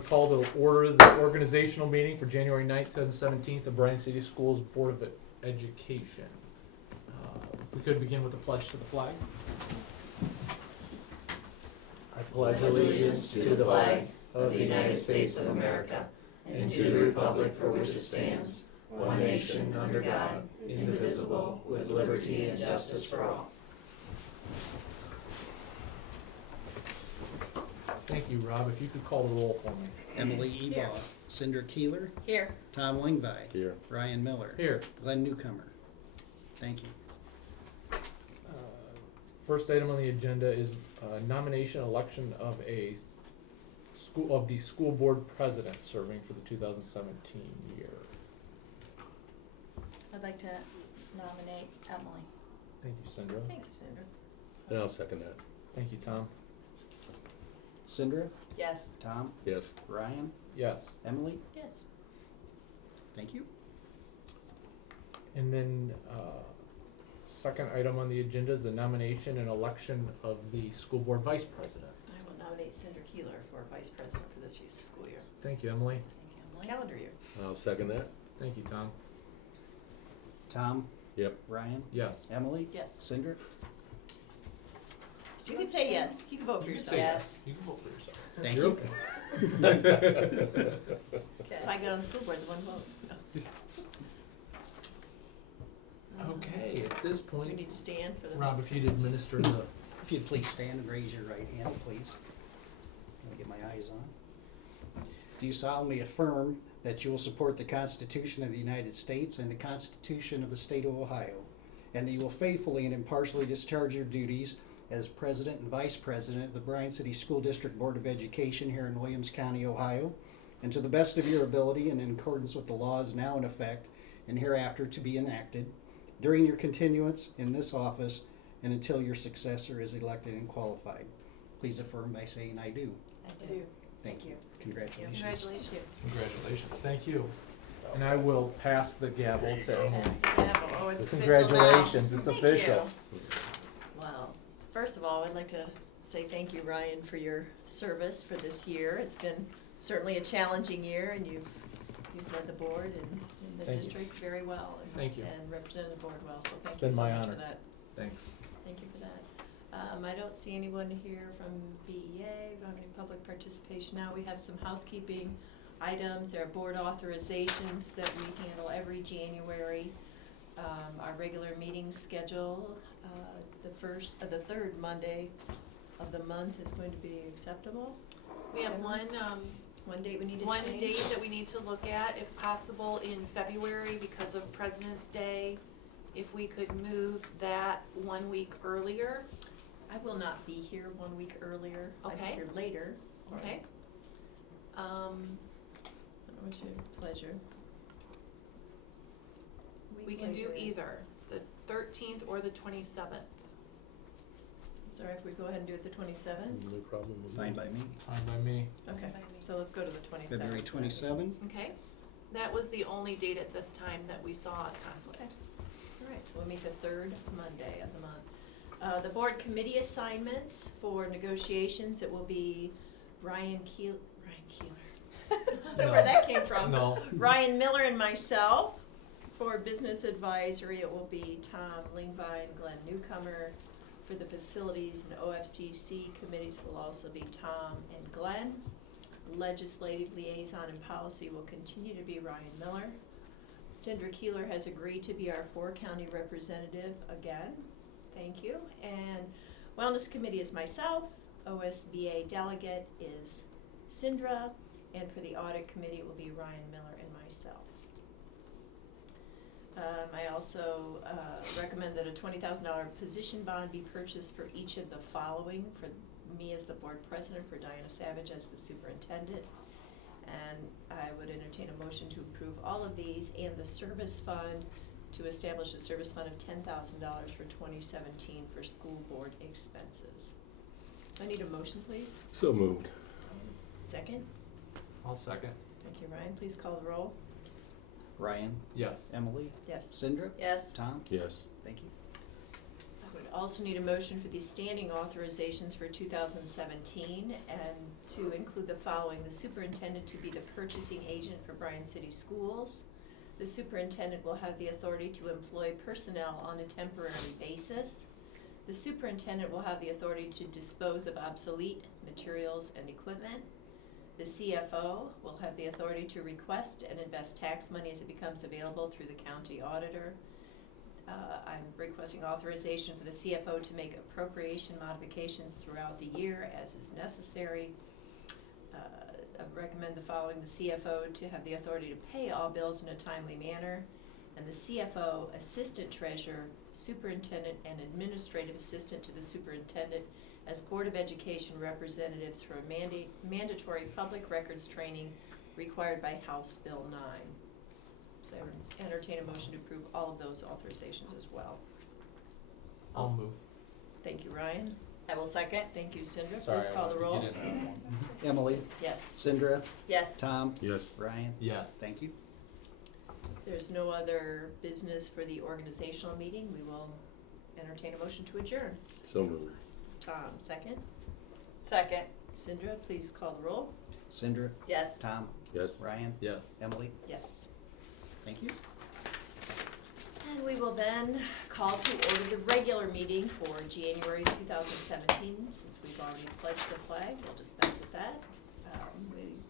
going to call to order the organizational meeting for January 9th, 2017, of Bryan City Schools Board of Education. If we could begin with a pledge to the flag. I pledge allegiance to the flag of the United States of America and to the republic for which it stands, one nation under God, indivisible, with liberty and justice for all. Thank you, Rob. If you could call the roll for me. Emily Ebaugh, Cinder Keeler, Here. Tom Lingby, Here. Bryan Miller, Here. Glenn Newcomer. Thank you. First item on the agenda is nomination election of the school board president serving for the 2017 year. I'd like to nominate Emily. Thank you, Sandra. Thank you, Sandra. And I'll second that. Thank you, Tom. Cindra, Yes. Tom, Yes. Ryan, Yes. Emily. Yes. Thank you. And then second item on the agenda is the nomination and election of the school board vice president. I will nominate Cinder Keeler for vice president for this year's school year. Thank you, Emily. Thank you, Emily. Calendar year. I'll second that. Thank you, Tom. Tom, Yep. Ryan, Yes. Emily, Yes. Cindra. You can say yes. You can vote for You can yourself. say Yes. You can vote for yourself. Thank You're you. okay. That's why I got on the school board, the one vote. Okay, at this We point, need to stand for the. Rob, if you'd administer the If you'd please stand and raise your right hand, please. Let me get my eyes on. Do you solemnly affirm that you will support the Constitution of the United States and the Constitution of the State of Ohio, and that you will faithfully and impartially discharge your duties as President and Vice President of the Bryan City School District Board of Education here in Williams County, Ohio, and to the best of your ability and in accordance with the laws now in effect and hereafter to be enacted during your continuance in this office and until your successor is elected and qualified? Please affirm by saying, "I do." I do. Thank you. Congratulations. Congratulations. congratulations. Thank you. And I will pass the gavel to Pass Emily. the gavel. Oh, it's official now. Congratulations, it's Thank official. you. Well, first of all, I'd like to say thank you, Ryan, for your service for this year. It's been certainly a challenging year, and you've led the board and the Thank you. district very well. And, Thank you. And represented the board well, so thank It's you been so my much honor. for that. Thanks. Thank you for that. I don't see anyone here from BEA. We don't have any public participation now. We have some housekeeping items. There are board authorizations that we handle every January. Our regular meeting schedule, the third Monday of the month is going to be acceptable. We have Everyone? One date we need to change. one date that we need to look at, if possible, in February because of President's Day. If we could move that 1 week earlier. I will not be here 1 week earlier. I'll be Okay. here later. Okay. I don't know what's your pleasure. We Week can do later is- either the 13th or the 27th. Sorry, if we go ahead and do it the 27th? No problem with Fine me. by me. Fine by me. Okay, so let's go to the 27th. February 27. Okay. That was the only date at this time that we saw a conflict. All right, so we'll meet the third Monday of the month. The board committee assignments for negotiations, it will be Ryan Keeler. I don't know where that came from. No. Ryan Miller and myself. For business advisory, it will be Tom Lingby and Glenn Newcomer. For the facilities and OFCC committees, it will also be Tom and Glenn. Legislative liaison and policy will continue to be Ryan Miller. Cinder Keeler has agreed to be our 4-county representative again. Thank you. And wellness committee is myself. OSBA delegate is Cindra. And for the audit committee, it will be Ryan Miller and myself. I also recommend that a $20,000 position bond be purchased for each of the following: for me as the board president, for Diana Savage as the superintendent. And I would entertain a motion to approve all of these, and the service fund to establish a service fund of $10,000 for 2017 for school board expenses. So I need a motion, please. So moved. Second. I'll second. Thank you, Ryan. Please call the roll. Ryan, Yes. Emily, Yes. Cindra, Yes. Tom. Yes. Thank you. Would also need a motion for the standing authorizations for 2017 and to include the following: the superintendent to be the purchasing agent for Bryan City Schools. The superintendent will have the authority to employ personnel on a temporary basis. The superintendent will have the authority to dispose of obsolete materials and equipment. The CFO will have the authority to request and invest tax money as it becomes available through the county auditor. I'm requesting authorization for the CFO to make appropriation modifications throughout the year as is necessary. I recommend the following: the CFO to have the authority to pay all bills in a timely manner, and the CFO, assistant treasurer, superintendent, and administrative assistant to the superintendent as Board of Education representatives for a mandatory public records training required by House Bill 9. So I would entertain a motion to approve all of those authorizations as well. I'll move. Thank you, Ryan. I will second. Thank you, Cindra. Sorry, Please call the roll. You didn't have one. Emily, Yes. Cindra, Yes. Tom, Yes. Ryan. Yes. Thank you. If there's no other business for the organizational meeting, we will entertain a motion to adjourn. So moved. Tom, second. Second. Cindra, please call the roll. Cindra, Yes. Tom, Yes. Ryan, Yes. Emily. Yes. Thank you. And we will then call to order the regular meeting for January 2017. Since we've already pledged the flag, we'll dispense with that. We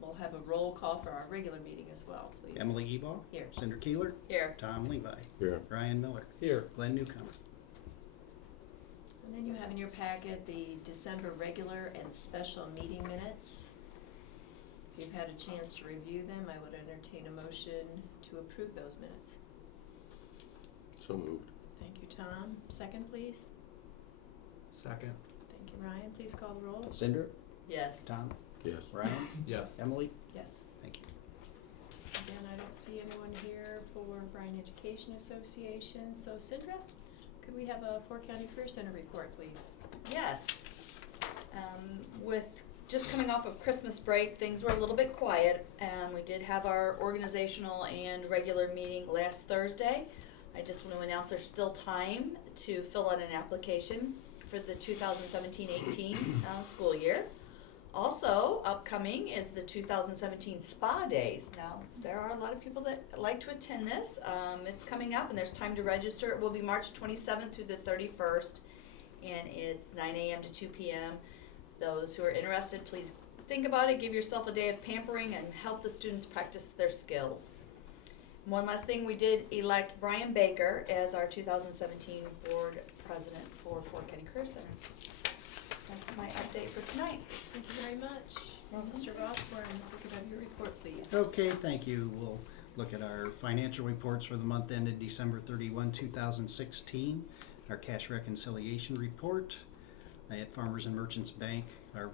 will have a roll call for our regular meeting as well, please. Emily Ebal. Here. Cindra Keeler. Here. Tom Levi. Here. Ryan Miller. Here. Glenn Newcomer. And then you have in your packet the December regular and special meeting minutes. If you've had a chance to review them, I would entertain a motion to approve those minutes. So moved. Thank you, Tom. Second, please. Second. Thank you, Ryan. Please call the roll. Cindra, Yes. Tom, Yes. Ryan, Yes. Emily. Yes. Thank you. Again, I don't see anyone here for Bryan Education Association. So, Cindra, could we have a Fort County Career Center report, please? Yes. With just coming off of Christmas break, things were a little bit quiet. We did have our organizational and regular meeting last Thursday. I just want to announce there's still time to fill out an application for the 2017-18 school year. Also, upcoming is the 2017 Spa Days. Now, there are a lot of people that like to attend this. It's coming up and there's time to register. It will be March 27th through the 31st, and it's 9 a.m. to 2 p.m. Those who are interested, please think about it. Give yourself a day of pampering and help the students practice their skills. One last thing, we did elect Bryan Baker as our 2017 board president for Fort County Career Center. That's my update for tonight. Thank you very much. Mr. Rossborn, if we could have your report, please. Okay, thank you. We'll look at our financial reports for the month ended December 31, 2016. Our cash reconciliation report. At Farmers and Merchants Bank, our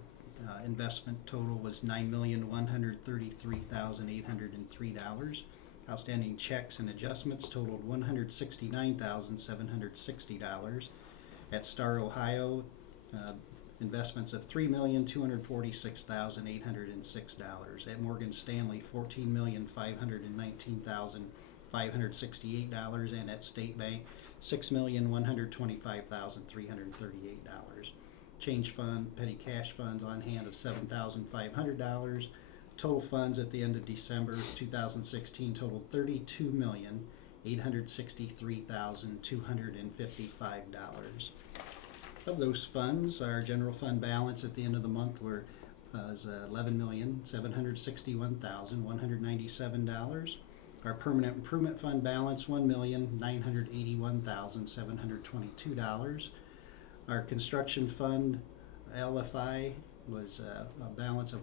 investment total was $9,133,803. Outstanding checks and adjustments totaled $169,760. At Star Ohio, investments of $3,246,806. At Morgan Stanley, $14,519,568, and at State Bank, $6,125,338. Change fund, petty cash funds on hand of $7,500. Total funds at the end of December 2016 totaled $32,863,255. Of those funds, our general fund balance at the end of the month was $11,761,197. Our permanent improvement fund balance $1,981,722. Our construction fund LFI was a balance of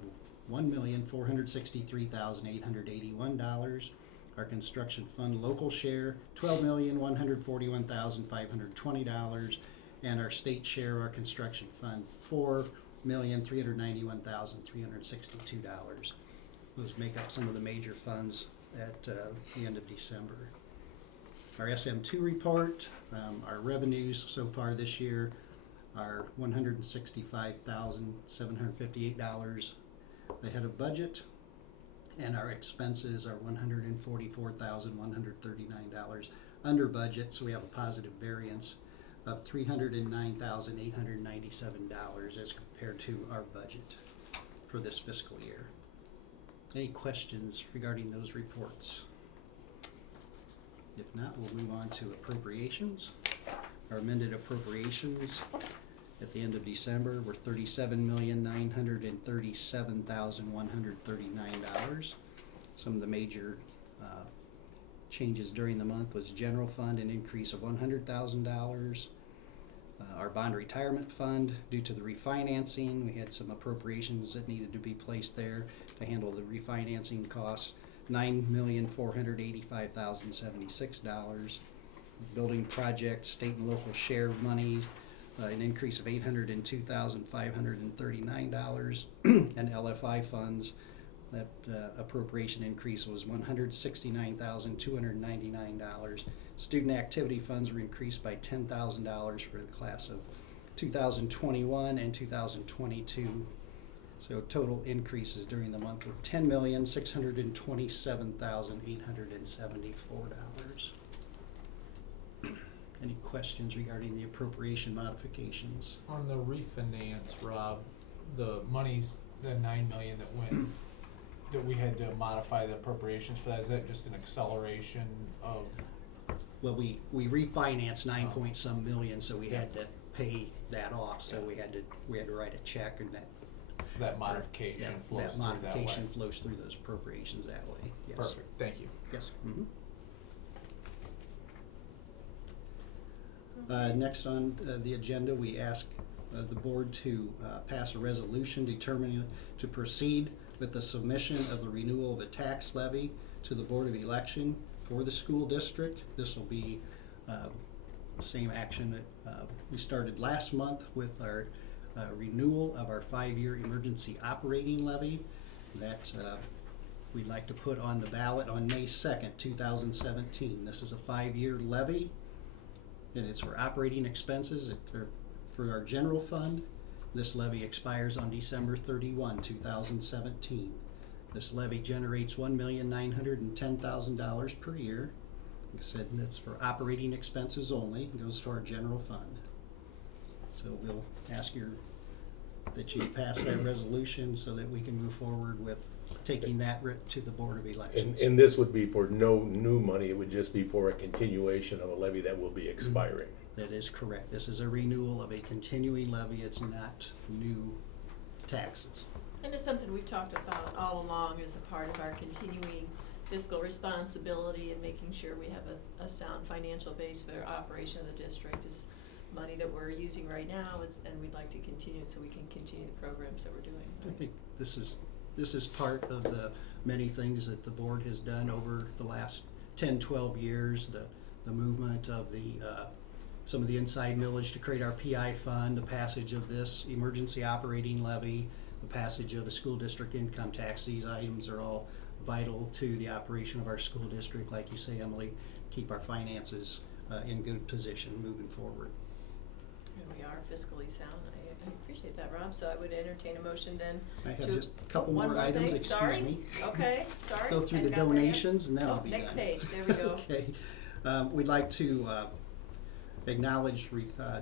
$1,463,881. Our construction fund local share $12,141,520, and our state share, our construction fund $4,391,362. Those make up some of the major funds at the end of December. Our SM2 report, our revenues so far this year are $165,758 ahead of budget, and our expenses are $144,139 under budget, so we have a positive variance of $309,897 as compared to our budget for this fiscal year. Any questions regarding those reports? If not, we'll move on to appropriations. Our amended appropriations at the end of December were $37,937,139. Some of the major changes during the month was general fund, an increase of $100,000. Our bond retirement fund, due to the refinancing, we had some appropriations that needed to be placed there to handle the refinancing costs, $9,485,076. Building project, state and local share money, an increase of $802,539. And LFI funds, that appropriation increase was $169,299. Student activity funds were increased by $10,000 for the class of 2021 and 2022. So total increases during the month were $10,627,874. Any questions regarding the appropriation modifications? On the refinance, Rob, the monies, the $9 million that went, that we had to modify the appropriations for that, is that just an acceleration of? Well, we refinanced 9 point some million, so we had to pay that off, so we had to write a check, and that. So that modification flows That through that way? modification flows through those appropriations that way, yes. Perfect, thank you. Yes. Mm-hmm. Next on the agenda, we ask the board to pass a resolution determining to proceed with the submission of the renewal of a tax levy to the Board of Election for the school district. This will be the same action that we started last month with our renewal of our 5-year emergency operating levy that we'd like to put on the ballot on May 2nd, 2017. This is a 5-year levy, and it's for operating expenses for our general fund. This levy expires on December 31, 2017. This levy generates $1,910,000 per year. Like I said, that's for operating expenses only. It goes to our general fund. So we'll ask that you pass that resolution so that we can move forward with taking that to the Board of Elections. And this would be for no new money, it would just be for a continuation of a levy that will be expiring. That is correct. This is a renewal of a continuing levy. It's not new taxes. And it's something we've talked about all along as a part of our continuing fiscal responsibility and making sure we have a sound financial base for the operation of the district. Is money that we're using right now, and we'd like to continue so we can continue the programs that we're doing. I think this is part of the many things that the board has done over the last 10, 12 years, the movement of some of the inside millage to create our PI fund, the passage of this emergency operating levy, the passage of the school district income tax. These items are all vital to the operation of our school district, like you say, Emily, keep our finances in good position moving forward. And we are fiscally sound. I appreciate that, Rob. So I would entertain a motion then. I have just a couple more items, thing. excuse Sorry. me. Okay, sorry. Go through I the got that in. donations and then I'll be done. Next page, there we go. Okay. We'd like to acknowledge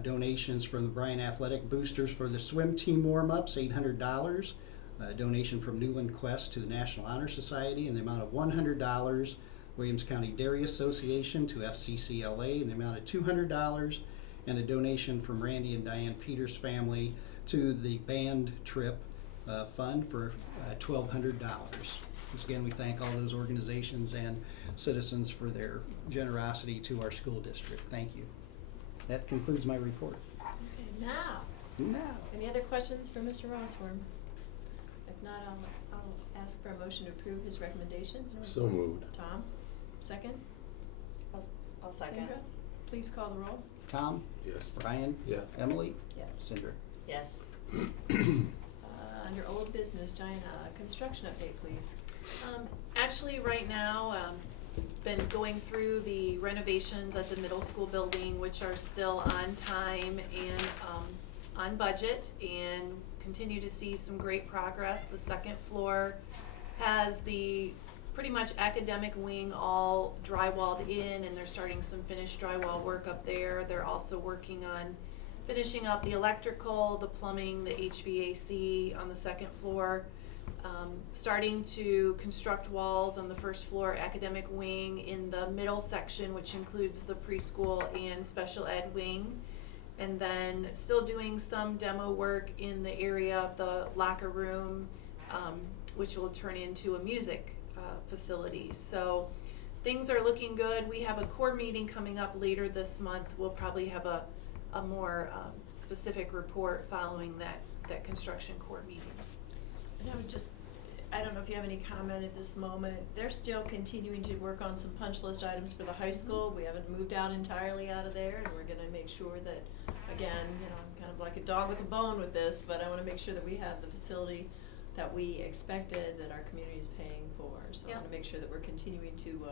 donations from the Bryan Athletic Boosters for the swim team warm-ups, $800. Donation from Newland Quest to the National Honor Society in the amount of $100. Williams County Dairy Association to FCCLA in the amount of $200. And a donation from Randy and Diane Peters' family to the band trip fund for $1,200. Once again, we thank all those organizations and citizens for their generosity to our school district. Thank you. That concludes my report. Okay, now, Now, any other questions for Mr. Rossworm? If not, I'll ask for a motion to approve his recommendations. So moved. Tom, second? I'll second. Sandra, please call the roll. Tom, Yes. Brian, Yes. Emily, Yes. Cinder. Yes. Under old business, Diana, construction update, please. Actually, right now, been going through the renovations at the middle school building, which are still on time and on budget, and continue to see some great progress. The second floor has the pretty much academic wing all drywalled in, and they're starting some finished drywall work up there. They're also working on finishing up the electrical, the plumbing, the HVAC on the second floor. Starting to construct walls on the first floor academic wing in the middle section, which includes the preschool and special ed wing. And then still doing some demo work in the area of the locker room, which will turn into a music facility. So things are looking good. We have a core meeting coming up later this month. We'll probably have a more specific report following that construction core meeting. And I don't know if you have any comment at this moment. They're still continuing to work on some punch list items for the high school. We haven't moved out entirely out of there, and we're gonna make sure that, again, I'm kind of like a dog with a bone with this, but I wanna make sure that we have the facility that we expected, that our community is paying for. So I wanna make sure that we're continuing to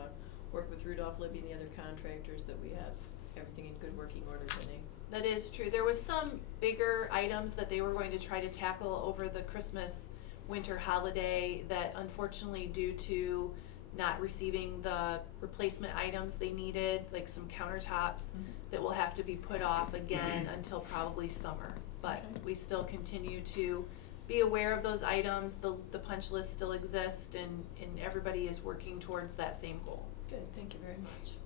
work with Rudolph Libby and the other contractors, that we have everything in good working order today. That is true. There was some bigger items that they were going to try to tackle over the Christmas winter holiday that unfortunately, due to not receiving the replacement items they needed, like some countertops, that will have to be put off again until probably summer. But we still continue to be aware of those items. The punch list still exists, and everybody is working towards that same goal. Good, thank you very much.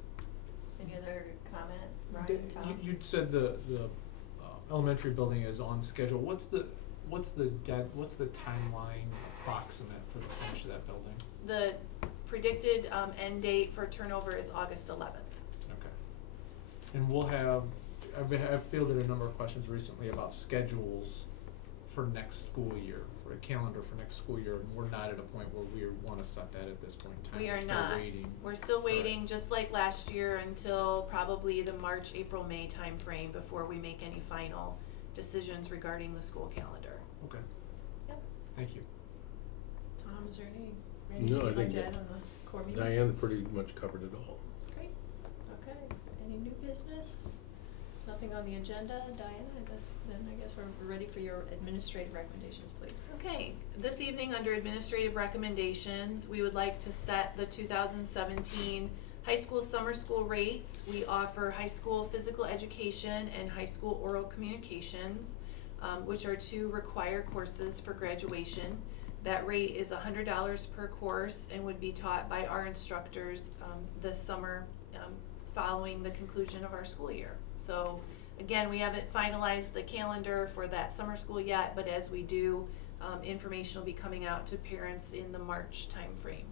Any other comment, Ryan, Tom? You'd said the elementary building is on schedule. What's the timeline approximate for the finish of that building? The predicted end date for turnover is August 11th. Okay. And we'll have, I've fielded a number of questions recently about schedules for next school year, for a calendar for next school year, and we're not at a point where we want to set that at this point in time. We We're are still not. waiting. We're still waiting, Correct. just like last year, until probably the March, April, May timeframe before we make any final decisions regarding the school calendar. Okay. Yep. Thank you. Tom, is there anything No, I you'd like think to that add on the core meeting? Diane pretty much covered it all. Great, okay. Any new business? Nothing on the agenda, Diana? I guess we're ready for your administrative recommendations, please. Okay, this evening under administrative recommendations, we would like to set the 2017 high school summer school rates. We offer high school physical education and high school oral communications, which are two required courses for graduation. That rate is $100 per course and would be taught by our instructors this summer following the conclusion of our school year. So again, we haven't finalized the calendar for that summer school yet, but as we do, information will be coming out to parents in the March timeframe.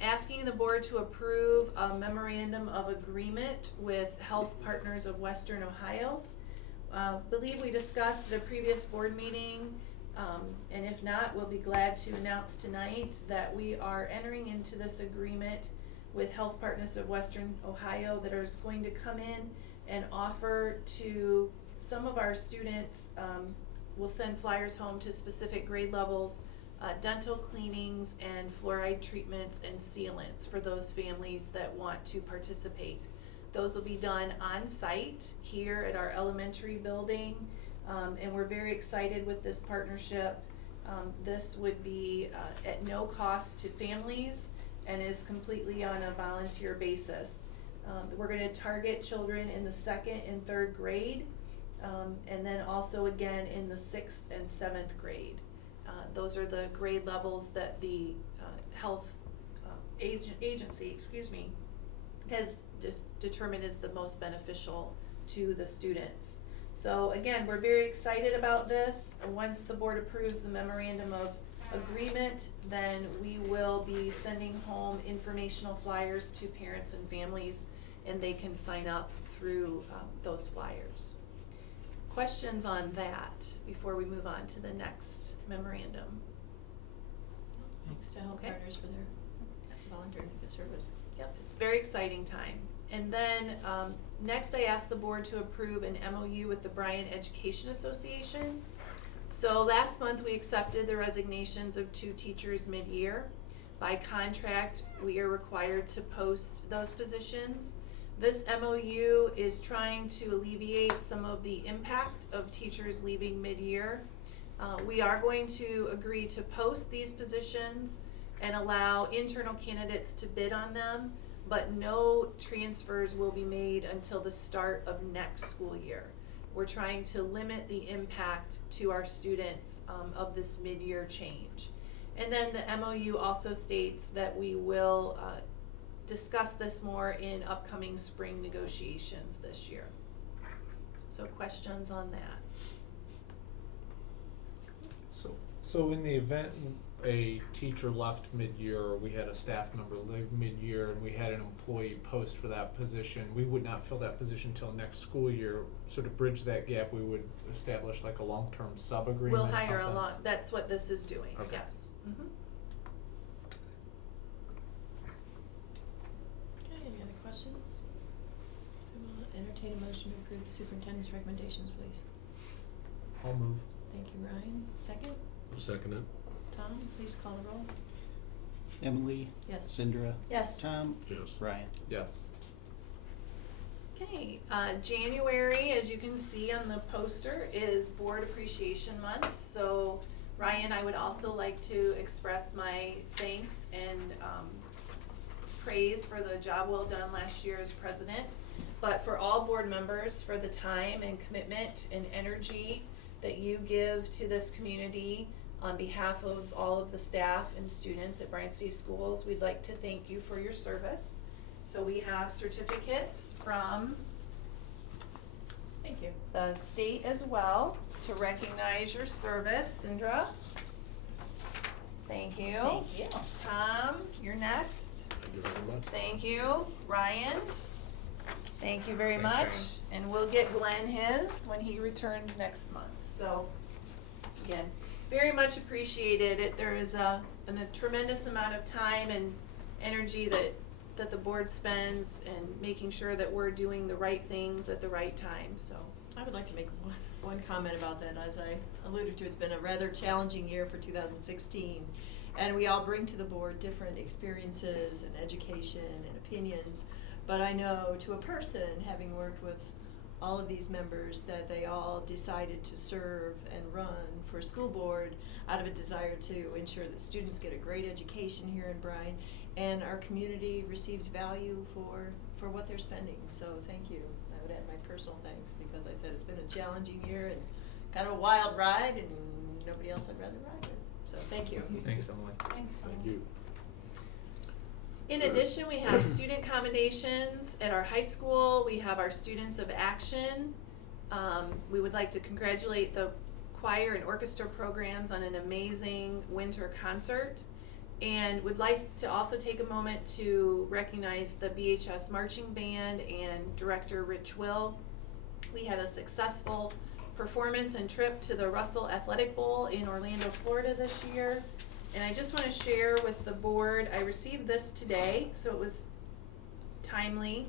Asking the board to approve a memorandum of agreement with Health Partners of Western Ohio. Believe we discussed at a previous board meeting, and if not, we'll be glad to announce tonight that we are entering into this agreement with Health Partners of Western Ohio that is going to come in and offer to some of our students, we'll send flyers home to specific grade levels, dental cleanings and fluoride treatments and sealants for those families that want to participate. Those will be done on site here at our elementary building, and we're very excited with this partnership. This would be at no cost to families and is completely on a volunteer basis. We're going to target children in the 2nd and 3rd grade, and then also again in the 6th and 7th grade. Those are the grade levels that the health agency, has just determined is the most beneficial to the students. So again, we're very excited about this. Once the board approves the memorandum of agreement, then we will be sending home informational flyers to parents and families, and they can sign up through those flyers. Questions on that before we move on to the next memorandum? Thanks to Health Okay. Partners for their volunteer service. Yep, it's a very exciting time. And then next I asked the board to approve an MOU with the Bryan Education Association. So last month we accepted the resignations of 2 teachers mid-year. By contract, we are required to post those positions. This MOU is trying to alleviate some of the impact of teachers leaving mid-year. We are going to agree to post these positions, and allow internal candidates to bid on them, but no transfers will be made until the start of next school year. We're trying to limit the impact to our students of this mid-year change. And then the MOU also states that we will discuss this more in upcoming spring negotiations this year. So questions on that? So in the event a teacher left mid-year, or we had a staff member leave mid-year, and we had an employee post for that position, we would not fill that position until next school year. So to bridge that gap, we would establish like a long-term sub-agreement We'll or hire something? that's what this is doing, Okay. yes. Mhm. Okay, any other questions? I will entertain a motion to approve the superintendent's recommendations, please. I'll move. Thank you, Ryan. Second? I'll second it. Tom, please call the roll. Emily, Yes. Cindra, Yes. Tom, Yes. Bryan. Yes. Okay, January, as you can see on the poster, is Board Appreciation Month. So Ryan, I would also like to express my thanks and praise for the job well done last year as president, but for all board members for the time and commitment and energy that you give to this community on behalf of all of the staff and students at Bryan City Schools. We'd like to thank you for your service. So we have certificates from Thank you. the state as well to recognize your service. Cindra, thank you. Thank you. Tom, you're next. Thank you very much. Thank you. Ryan, thank you very Thanks, much. Ryan. And we'll get Glenn his when he returns next month. So, again, very much appreciated. There is a tremendous amount of time and energy that the board spends in making sure that we're doing the right things at the right time, so. I would like to make one comment about that. As I alluded to, it's been a rather challenging year for 2016. And we all bring to the board different experiences and education and opinions. But I know to a person, having worked with all of these members, that they all decided to serve and run for school board out of a desire to ensure that students get a great education here in Bryan and our community receives value for what they're spending. So thank you. I would add my personal thanks because I said it's been a challenging year and kind of a wild ride and nobody else I'd rather ride with. So thank you. Thanks, Emily. Thanks. Thank you. In addition, we have student commendations at our high school. We have our Students of Action. We would like to congratulate the choir and orchestra programs on an amazing winter concert. And would like to also take a moment to recognize the BHS Marching Band and Director Rich Will. We had a successful performance and trip to the Russell Athletic Bowl in Orlando, Florida this year. And I just want to share with the board, I received this today, so it was timely.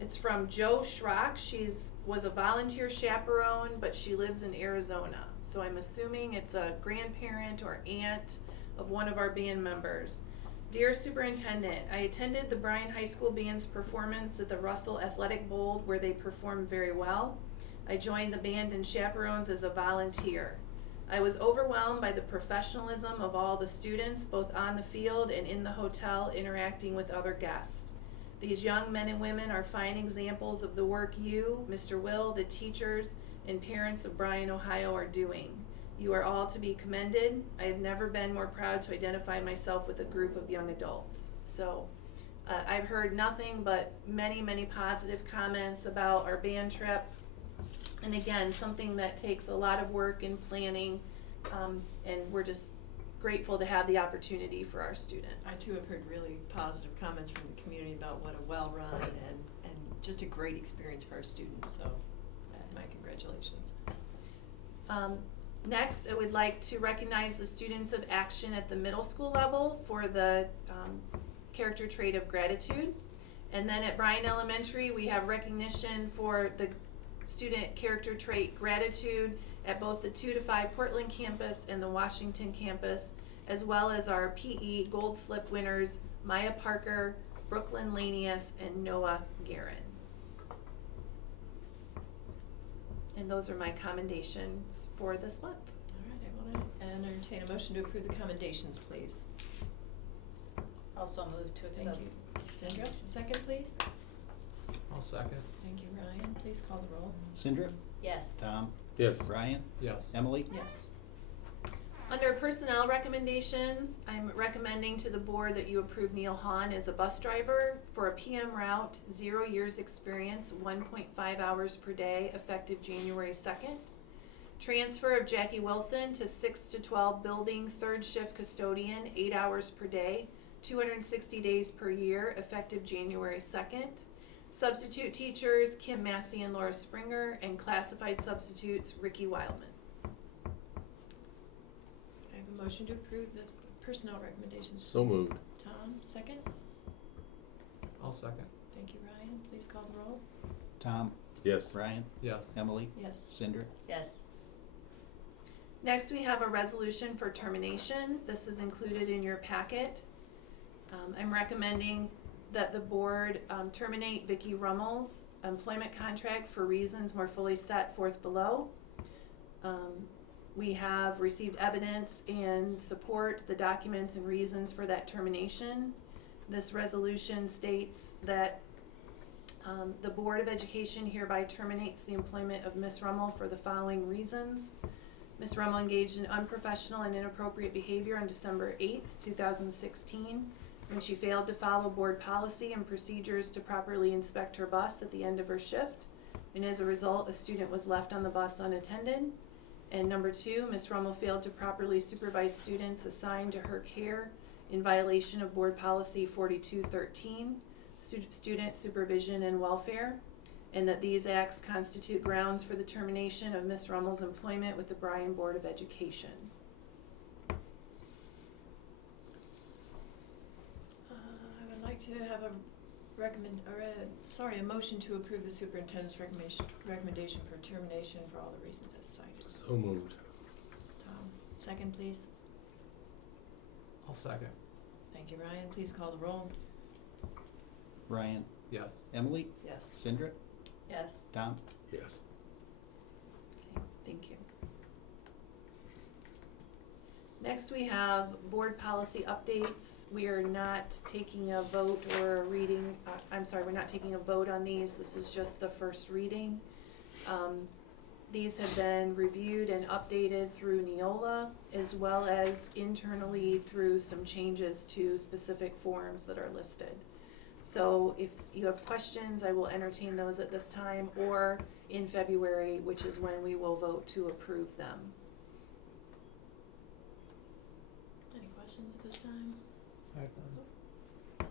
It's from Jo Schrock. Was a volunteer chaperone, but she lives in Arizona. So I'm assuming it's a grandparent or aunt of one of our band members. Dear Superintendent, I attended the Bryan High School Band's performance at the Russell Athletic Bowl where they performed very well. I joined the band and chaperones as a volunteer. I was overwhelmed by the professionalism of all the students, both on the field and in the hotel, interacting with other guests. These young men and women are fine examples of the work you, Mr. Will, the teachers, and parents of Bryan, Ohio are doing. You are all to be commended. I have never been more proud to identify myself with a group of young adults. So I've heard nothing but many, many positive comments about our band trip. And again, something that takes a lot of work and planning, and we're just grateful to have the opportunity for our students. I too have heard really positive comments from the community about what a well-run and just a great experience for our students. So my congratulations. Next, I would like to recognize the Students of Action at the middle school level for the character trait of gratitude. And then at Bryan Elementary, we have recognition for the student character trait gratitude at both the 2 to 5 Portland campus and the Washington campus, as well as our PE Gold Slip winners, Maya Parker, Brooklyn Lanius, and Noah Guerin. And those are my commendations for this month. All right, I want to entertain a motion to approve the commendations, please. Also move to Thank accept. you. Sandra, second please. I'll second. Thank you, Ryan. Please call the roll. Cindra, Yes. Tom, Yes. Bryan, Yes. Emily, Yes. Under personnel recommendations, I'm recommending to the board that you approve Neil Hahn as a bus driver for a PM route, 0 years experience, 1.5 hours per day, effective January 2nd. Transfer of Jackie Wilson to 6 to 12 building, 3rd shift custodian, 8 hours per day, 260 days per year, effective January 2nd. Substitute teachers, Kim Massey and Laura Springer, and classified substitutes, Ricky Wildman. I have a motion to approve the personnel recommendations. So please. moved. Tom, second. I'll second. Thank you, Ryan. Please call the roll. Tom, Yes. Bryan, Yes. Emily, Yes. Cindra, Yes. Next, we have a resolution for termination. This is included in your packet. I'm recommending that the board terminate Vicki Rummel's employment contract for reasons more fully set forth below. We have received evidence and support the documents and reasons for that termination. This resolution states that the Board of Education hereby terminates the employment of Ms. Rummel for the following reasons. Ms. Rummel engaged in unprofessional and inappropriate behavior on December 8th, 2016, when she failed to follow board policy and procedures to properly inspect her bus at the end of her shift, and as a result, a student was left on the bus unattended. And number 2, Ms. Rummel failed to properly supervise students assigned to her care in violation of board policy 4213, student supervision and welfare, and that these acts constitute grounds for the termination of Ms. Rummel's employment with the Bryan Board of Education. I would like to have a a motion to approve the superintendent's recommendation for termination for all the reasons as cited. So moved. Tom, second please. I'll second. Thank you, Ryan. Please call the roll. Bryan, Yes. Emily, Yes. Cindra, Yes. Tom, Yes. Okay, thank you. Next, we have board policy updates. We are not taking a vote or a reading, we're not taking a vote on these. This is just the first reading. These have been reviewed and updated through Neola, as well as internally through some changes to specific forms that are listed. So if you have questions, I will entertain those at this time, or in February, which is when we will vote to approve them. Any questions at this time? I have none.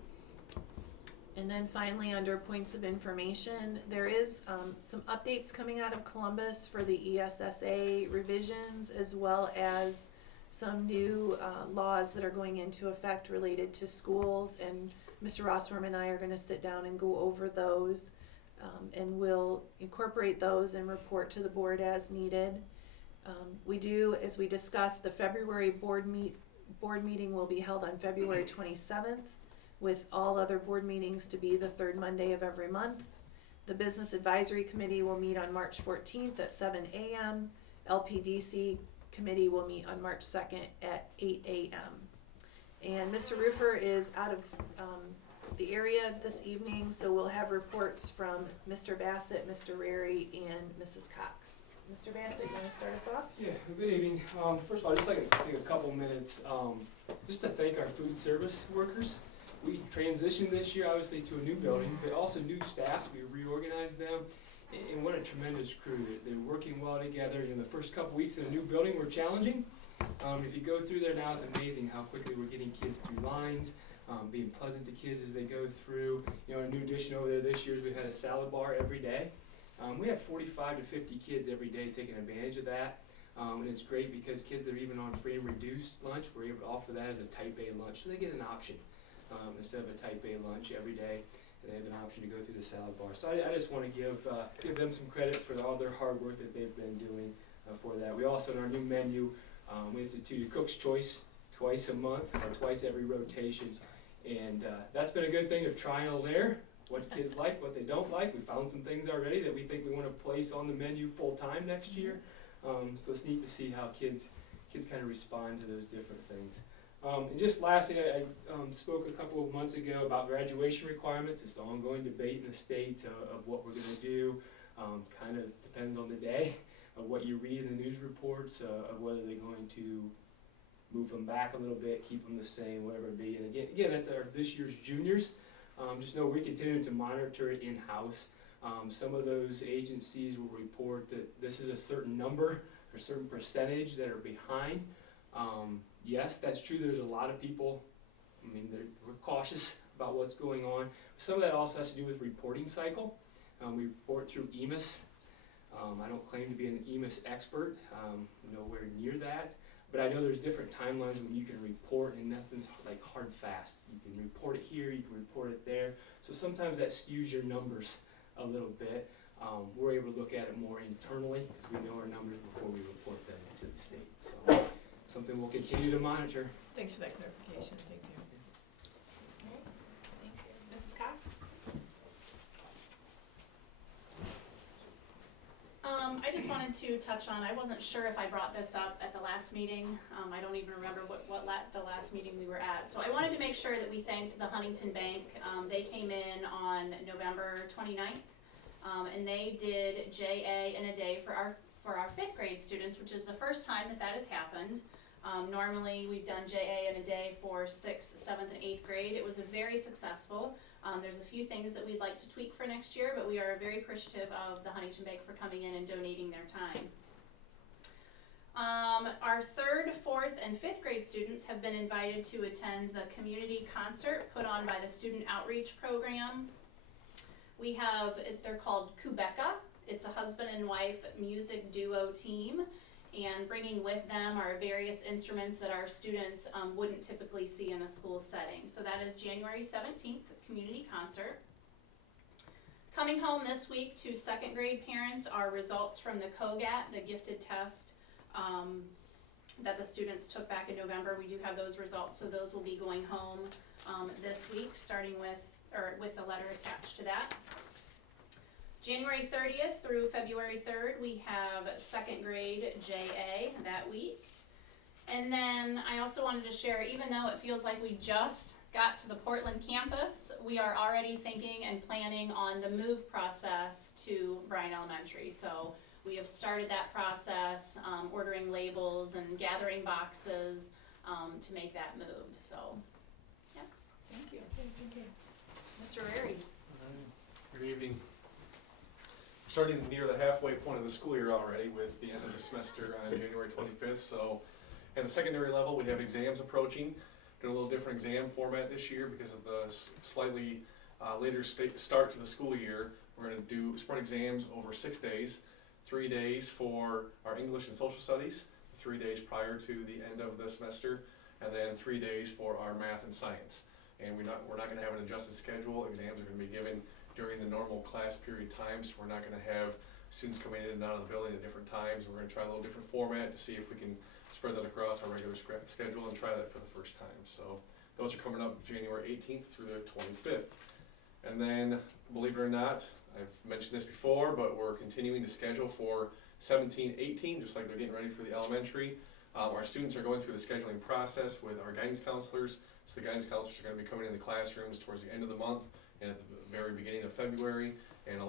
And then finally, under points of information, there is some updates coming out of Columbus for the ESSA revisions, as well as some new laws that are going into effect related to schools. And Mr. Rossworm and I are going to sit down and go over those, and we'll incorporate those and report to the board as needed. We do, as we discussed, the February board meeting will be held on February 27th, with all other board meetings to be the third Monday of every month. The Business Advisory Committee will meet on March 14th at 7 a.m. LPDC Committee will meet on March 2nd at 8 a.m. And Mr. Roofer is out of the area this evening, so we'll have reports from Mr. Bassett, Mr. Rary, and Mrs. Cox. Mr. Bassett, you want to start us off? Yeah, good evening. First of all, I'd just like to take a couple minutes just to thank our food service workers. We transitioned this year, obviously, to a new building, but also new staffs. We reorganized them, and what a tremendous crew. They're working well together. The first couple weeks in the new building were challenging. If you go through there now, it's amazing how quickly we're getting kids through lines, being pleasant to kids as they go through. A new addition over there this year is we've had a salad bar every day. We have 45 to 50 kids every day taking advantage of that. And it's great because kids that are even on free and reduced lunch, we're able to offer that as a type A lunch. So they get an option instead of a type A lunch every day. And they have an option to go through the salad bar. So I just want to give them some credit for all their hard work that they've been doing for that. We also, in our new menu, we instituted Cook's Choice twice a month, or twice every rotation. And that's been a good thing of trial and error, what kids like, what they don't like. We found some things already that we think we want to place on the menu full time next year. So it's neat to see how kids kind of respond to those different things. And just lastly, I spoke a couple of months ago about graduation requirements. It's the ongoing debate in the state of what we're going to do. Kind of depends on the day of what you read in the news reports of whether they're going to move them back a little bit, keep them the same, whatever it be. And again, that's this year's juniors. Just know we continue to monitor it in-house. Some of those agencies will report that this is a certain number, or a certain percentage that are behind. Yes, that's true. There's a lot of people, I mean, we're cautious about what's going on. Some of that also has to do with reporting cycle. We report through EMIS. I don't claim to be an EMIS expert, nowhere near that. But I know there's different timelines when you can report, and nothing's like hard fast. You can report it here, you can report it there. So sometimes that skews your numbers a little bit. We're able to look at it more internally because we know our numbers before we report them to the state. So something we'll continue to monitor. Thanks for that clarification, thank you. Okay, thank you. Mrs. Cox? I just wanted to touch on, I wasn't sure if I brought this up at the last meeting. I don't even remember the last meeting we were at. So I wanted to make sure that we thanked the Huntington Bank. They came in on November 29th, and they did JA in a day for our 5th grade students, which is the first time that has happened. Normally we've done JA in a day for 6th, 7th, and 8th grade. It was very successful. There's a few things that we'd like to tweak for next year, but we are very appreciative of the Huntington Bank for coming in and donating their time. Our 3rd, 4th, and 5th grade students have been invited to attend the community concert put on by the Student Outreach Program. We have, they're called Kubeka. It's a husband and wife music duo team, and bringing with them are various instruments that our students wouldn't typically see in a school setting. So that is January 17th, the community concert. Coming home this week to 2nd grade parents are results from the COGAT, the gifted test that the students took back in November. We do have those results, so those will be going home this week, starting with the letter attached to that. January 30th through February 3rd, we have 2nd grade JA that week. And then I also wanted to share, even though it feels like we just got to the Portland campus, we are already thinking and planning on the move process to Bryan Elementary. So we have started that process, ordering labels and gathering boxes to make that move. So, yeah. Thank you. Thank you. Mr. Rary? Good evening. We're starting near the halfway point of the school year already with the end of the semester on January 25th. So at the secondary level, we have exams approaching. Doing a little different exam format this year because of the slightly later start to the school year. We're going to do spring exams over 6 days, 3 days for our English and social studies, 3 days prior to the end of the semester, and then 3 days for our math and science. And we're not going to have an adjusted schedule. Exams are going to be given during the normal class period times. We're not going to have students coming in and out of the building at different times. We're going to try a little different format to see if we can spread that across our regular schedule and try that for the first time. So those are coming up January 18th through the 25th. And then, believe it or not, I've mentioned this before, but we're continuing to schedule for 17-18, just like they're getting ready for the elementary. Our students are going through the scheduling process with our guidance counselors. So the guidance counselors are going to be coming in the classrooms towards the end of the month and at the very beginning of February, and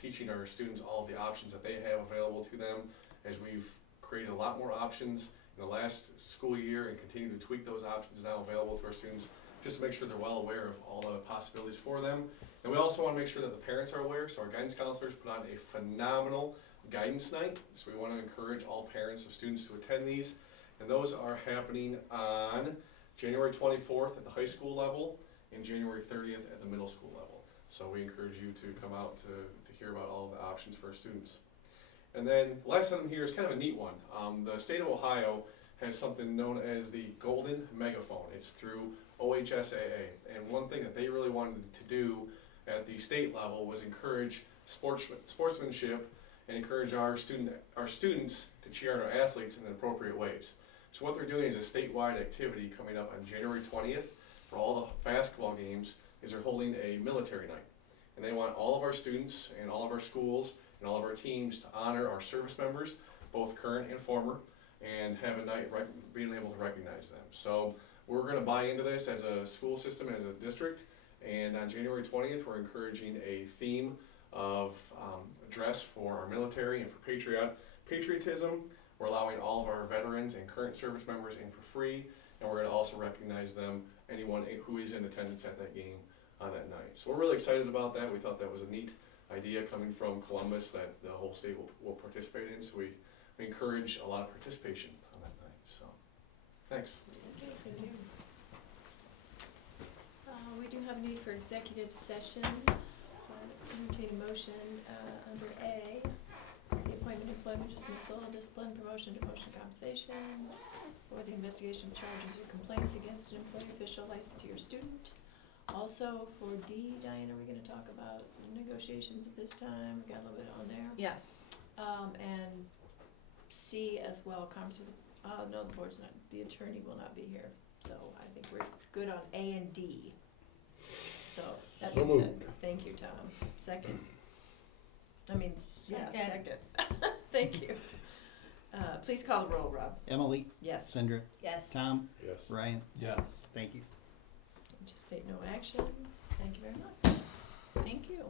teaching our students all of the options that they have available to them, as we've created a lot more options in the last school year and continue to tweak those options now available to our students, just to make sure they're well aware of all the possibilities for them. And we also want to make sure that the parents are aware, so our guidance counselors put on a phenomenal guidance night, so we want to encourage all parents of students to attend these, and those are happening on January 24th at the high school level and January 30th at the middle school level. So we encourage you to come out to hear about all the options for our students. And then the last item here is kind of a neat one. The state of Ohio has something known as the Golden Megaphone. It's through OHSAA. And one thing that they really wanted to do at the state level was encourage sportsmanship and encourage our students to cheer on our athletes in appropriate ways. So what they're doing is a statewide activity coming up on January 20th for all the basketball games, is they're holding a military night. And they want all of our students and all of our schools and all of our teams to honor our service members, both current and former, and have a night being able to recognize them. So we're gonna buy into this as a school system, as a district, and on January 20th, we're encouraging a theme of a dress for our military and for patriotism. We're allowing all of our veterans and current service members in for free, and we're gonna also recognize them, anyone who is in attendance at that game on that night. So we're really excited about that. We thought that was a neat idea coming from Columbus that the whole state will participate in, so we encourage a lot of participation on that night, so, thanks. Okay, thank you. We do have a need for executive session, so I entertain a motion, under A, the appointment, employment, dismissal, discipline, promotion, demotion, compensation, or the investigation of charges or complaints against an employee, official, licensee, or student. Also, for D, Diane, are we gonna talk about negotiations at this time? We got a little bit on there. Yes. And C as well, conference with, no, the board's not, the attorney will not be here, so I think we're good on A and D. So, that So being said, moved. thank you, Tom. Second. Yeah, Second. second. Thank you. Please call the roll, Rob. Emily, Yes. Sandra, Yes. Tom, Yes. Ryan, Yes. thank you. Anticipate no action. Thank you very much. Thank you.